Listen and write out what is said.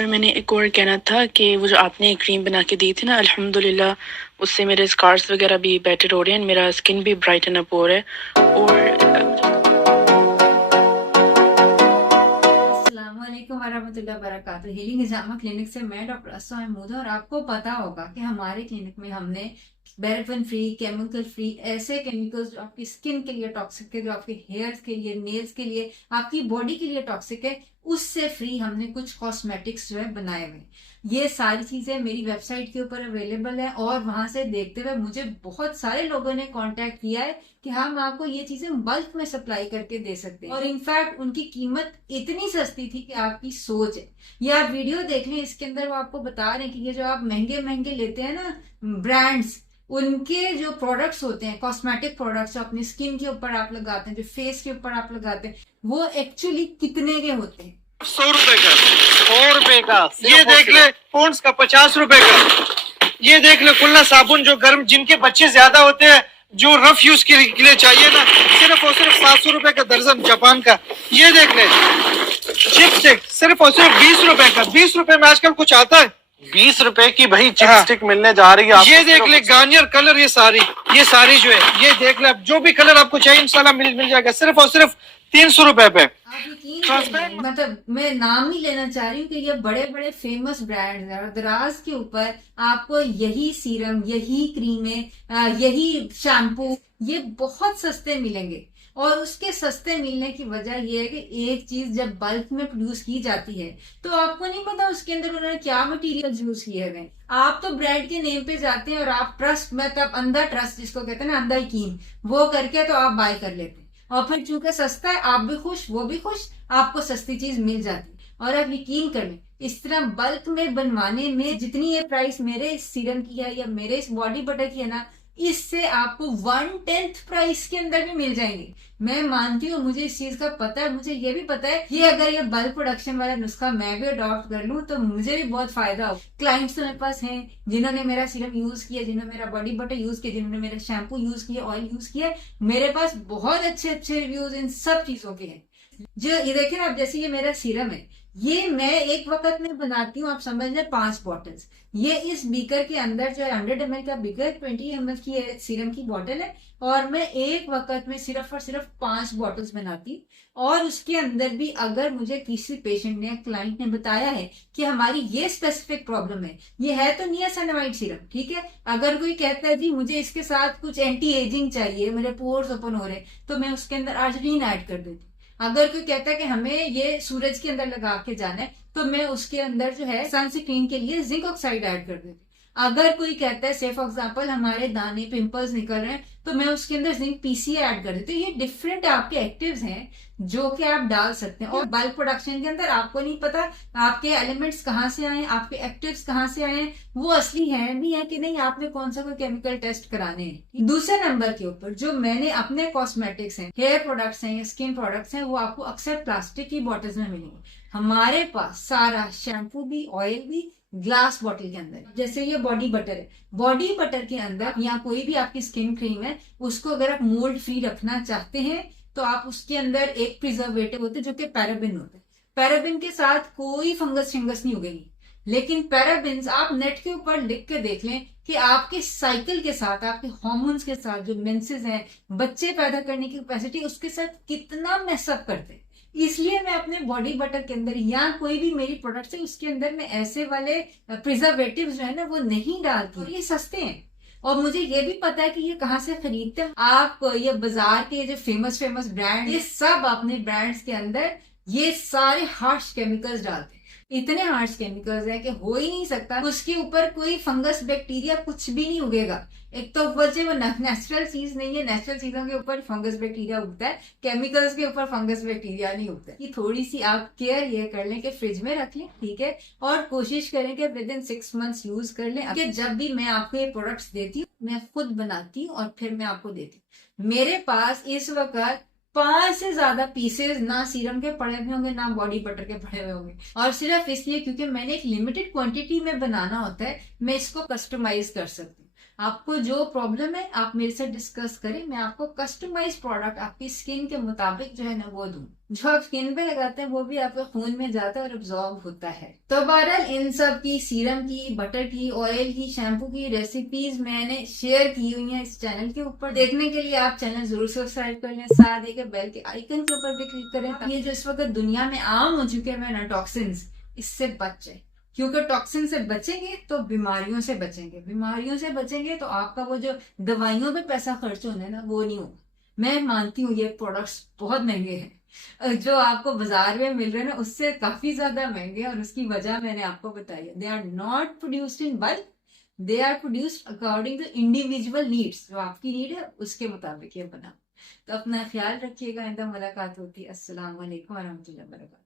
और मैंने एक और कहना था कि वो जो आपने क्रीम बना के दी थी ना, अल्हम्दुलिल्लाह उससे मेरे स्कार्स वगैरह भी बेटर हो रहे हैं, मेरा स्किन भी ब्राइटन अप हो रहा है। अस्सलामुअलैकुम वरहमतुल्लाहि वबरकातुहू। हीलिंग हिजामा क्लिनिक से मैं डॉक्टर असमा महमूद। और आपको पता होगा कि हमारे क्लिनिक में हमने पैराफिन फ्री, केमिकल फ्री, ऐसे केमिकल्स जो आपकी स्किन के लिए टॉक्सिक है, जो आपके हेयर्स के लिए, नेल्स के लिए, आपकी बॉडी के लिए टॉक्सिक है, उससे फ्री हमने कुछ कॉस्मेटिक्स जो है बनाए हुए। ये सारी चीजें मेरी वेबसाइट के ऊपर अवेलेबल है और वहां से देखते हुए मुझे बहुत सारे लोगों ने कांटेक्ट किया है कि हम आपको ये चीजें बल्क में सप्लाई करके दे सकते हैं। और इनफैक्ट उनकी कीमत इतनी सस्ती थी कि आपकी सोच है। ये आप वीडियो देख लें, इसके अंदर वो आपको बता रहे हैं कि ये जो आप महंगे महंगे लेते हैं ना ब्रांड्स, उनके जो प्रोडक्ट्स होते हैं, कॉस्मेटिक प्रोडक्ट्स जो अपनी स्किन के ऊपर आप लगाते हैं, जो फेस के ऊपर आप लगाते हैं, वो एक्चुअली कितने के होते हैं? 100 रुपए का, 100 रुपए का। ये देख ले पॉन्ड्स का 50 रुपए का। ये देख ले कुल्ला साबुन जो गर्म, जिनके बच्चे ज्यादा होते हैं, जो रफ यूज के लिए चाहिए ना, सिर्फ और सिर्फ 700 रुपए का दर्जन जापान का। ये देख ले चिपस्टिक सिर्फ और सिर्फ 20 रुपए का। 20 रुपए में आजकल कुछ आता है? 20 रुपए की भाई चिपस्टिक मिलने जा रही है। ये देख ले गार्नियर कलर, ये सारी जो है, ये देख ले, अब जो भी कलर आपको चाहिए इंशाल्लाह मिल जाएगा, सिर्फ और सिर्फ 300 रुपए पे। आप यकीन करिए, मतलब मैं नाम नहीं लेना चाह रही हूँ कि ये बड़े बड़े फेमस ब्रांड्स हैं और दराज के ऊपर आपको यही सीरम, यही क्रीमें, यही शैम्पू, ये बहुत सस्ते मिलेंगे। और उसके सस्ते मिलने की वजह यह है कि एक चीज जब बल्क में प्रोड्यूस की जाती है तो आपको नहीं पता उसके अंदर उन्होंने क्या मटेरियल यूज किए हुए। आप तो ब्रांड के नेम पे जाते हैं और आप ट्रस्ट, मतलब अंधा ट्रस्ट जिसको कहते हैं ना, अंधा यकीन, वो करके तो आप बाय कर लेते हैं। और फिर चूंकि सस्ता है, आप भी खुश, वो भी खुश, आपको सस्ती चीज मिल जाती। और आप यकीन कर लें, इस तरह बल्क में बनवाने में जितनी ये प्राइस मेरे इस सीरम की है या मेरे इस बॉडी बटर की है ना, इससे आपको 1/10 प्राइस के अंदर भी मिल जाएंगे। मैं मानती हूँ, मुझे इस चीज का पता है, मुझे ये भी पता है कि अगर ये बल्क प्रोडक्शन वाला नुस्खा मैं भी अडॉप्ट कर लूँ तो मुझे भी बहुत फायदा हो। क्लाइंट्स तो मेरे पास हैं जिन्होंने मेरा सीरम यूज किया, जिन्होंने मेरा बॉडी बटर यूज किया, जिन्होंने मेरा शैम्पू यूज किया, ऑयल यूज किया। मेरे पास बहुत अच्छे अच्छे रिव्यूज इन सब चीजों के हैं। जो ये देखिए ना, अब जैसे ये मेरा सीरम है, ये मैं एक वक्त में बनाती हूँ, आप समझ लें 5 बॉटल्स। ये इस बीकर के अंदर जो है 100 ml का बीकर, 20 ml की सीरम की बॉटल है और मैं एक वक्त में सिर्फ और सिर्फ 5 बॉटल्स बनाती। और उसके अंदर भी अगर मुझे किसी पेशेंट ने, क्लाइंट ने बताया है कि हमारी ये स्पेसिफिक प्रॉब्लम है, ये है तो नियासिनामाइड सीरम, ठीक है, अगर कोई कहता है जी मुझे इसके साथ कुछ एंटी एजिंग चाहिए, मेरे पोर्स ओपन हो रहे हैं, तो मैं उसके अंदर आर्जिनिन ऐड कर देती। अगर कोई कहता है कि हमें ये सूरज के अंदर लगा के जाना है, तो मैं उसके अंदर जो है सनस्क्रीन के लिए जिंक ऑक्साइड ऐड कर देती। अगर कोई कहता है, से फॉर एग्जाम्पल हमारे दाने, पिंपल्स निकल रहे हैं, तो मैं उसके अंदर जिंक पीसी ऐड कर देती हूँ। ये डिफरेंट आपके एक्टिव्स हैं जो कि आप डाल सकते हैं। और बल्क प्रोडक्शन के अंदर आपको नहीं पता आपके एलिमेंट्स कहाँ से आए, आपके एक्टिव्स कहाँ से आए, वो असली है भी है कि नहीं, आपने कौन सा कोई केमिकल टेस्ट कराने हैं। दूसरे नंबर के ऊपर जो मैंने अपने कॉस्मेटिक्स हैं, हेयर प्रोडक्ट्स हैं या स्किन प्रोडक्ट्स हैं, वो आपको अक्सर प्लास्टिक की बॉटल्स में मिलेंगे। हमारे पास सारा शैम्पू भी, ऑयल भी ग्लास बॉटल के अंदर। जैसे ये बॉडी बटर है, बॉडी बटर के अंदर या कोई भी आपकी स्किन क्रीम है, उसको अगर आप मोल्ड फ्री रखना चाहते हैं तो आप उसके अंदर एक प्रिजर्वेटिव होते हैं जो कि पैराबिन होता है। पैराबिन के साथ कोई फंगस शिंगस नहीं उगेगी। लेकिन पैराबिन्स आप नेट के ऊपर लिख के देख लें कि आपके साइकिल के साथ, आपके हार्मोन्स के साथ, जो मेंसेस हैं, बच्चे पैदा करने की कैपेसिटी, उसके साथ कितना मैसअप करते हैं। इसलिए मैं अपने बॉडी बटर के अंदर या कोई भी मेरी प्रोडक्ट्स है उसके अंदर मैं ऐसे वाले प्रिजर्वेटिव्स जो है ना वो नहीं डालती। और ये सस्ते हैं और मुझे ये भी पता है कि ये कहाँ से खरीदते हैं। आप ये बाजार के जो फेमस फेमस ब्रांड, ये सब अपने ब्रांड्स के अंदर ये सारे हार्श केमिकल्स डालते हैं। इतने हार्श केमिकल्स है कि हो ही नहीं सकता उसके ऊपर कोई फंगस, बैक्टीरिया, कुछ भी नहीं उगेगा। एक तो वजह वो नेचुरल चीज नहीं है, नेचुरल चीजों के ऊपर फंगस बैक्टीरिया उगता है, केमिकल्स के ऊपर फंगस बैक्टीरिया नहीं उगता है। कि थोड़ी सी आप केयर ये कर लें कि फ्रिज में रख लें, ठीक है, और कोशिश करें कि विद इन 6 मंथ्स यूज कर लें। कि जब भी मैं आपको ये प्रोडक्ट्स देती हूँ, मैं खुद बनाती हूँ और फिर मैं आपको देती हूँ। मेरे पास इस वक्त 5 से ज्यादा पीसेस ना सीरम के पड़े हुए होंगे, ना बॉडी बटर के पड़े हुए होंगे। और सिर्फ इसलिए क्योंकि मैंने एक लिमिटेड क्वांटिटी में बनाना होता है, मैं इसको कस्टमाइज कर सकती हूँ। आपको जो प्रॉब्लम है आप मेरे से डिस्कस करें, मैं आपको कस्टमाइज प्रोडक्ट आपकी स्किन के मुताबिक जो है ना वो दूं। जो आप स्किन पे लगाते हैं वो भी आपके खून में जाता है और एब्जॉर्ब होता है। तो बहरहाल इन सब की, सीरम की, बटर की, ऑयल की, शैम्पू की रेसिपीज मैंने शेयर की हुई हैं इस चैनल के ऊपर। देखने के लिए आप चैनल जरूर सब्सक्राइब कर लें, साथ ही बेल के आइकन के ऊपर भी क्लिक करें। ये जो इस वक्त दुनिया में आम हो चुके हैं ना टॉक्सिन्स, इससे बचे, क्योंकि टॉक्सिन से बचेंगे तो बीमारियों से बचेंगे, बीमारियों से बचेंगे तो आपका वो जो दवाइयों पे पैसा खर्च होना है ना वो नहीं होगा। मैं मानती हूँ ये प्रोडक्ट्स बहुत महंगे हैं, जो आपको बाजार में मिल रहे हैं ना उससे काफी ज्यादा महंगे, और उसकी वजह मैंने आपको बताई है। They are not produced in bulk, they are produced according to individual needs. जो आपकी नीड है उसके मुताबिक ये बना। तो अपना ख्याल रखिएगा, इंदा मुलाकात होती है। अस्सलाम वालेकुम वरहमतुल्लाहि वबरकातुहू।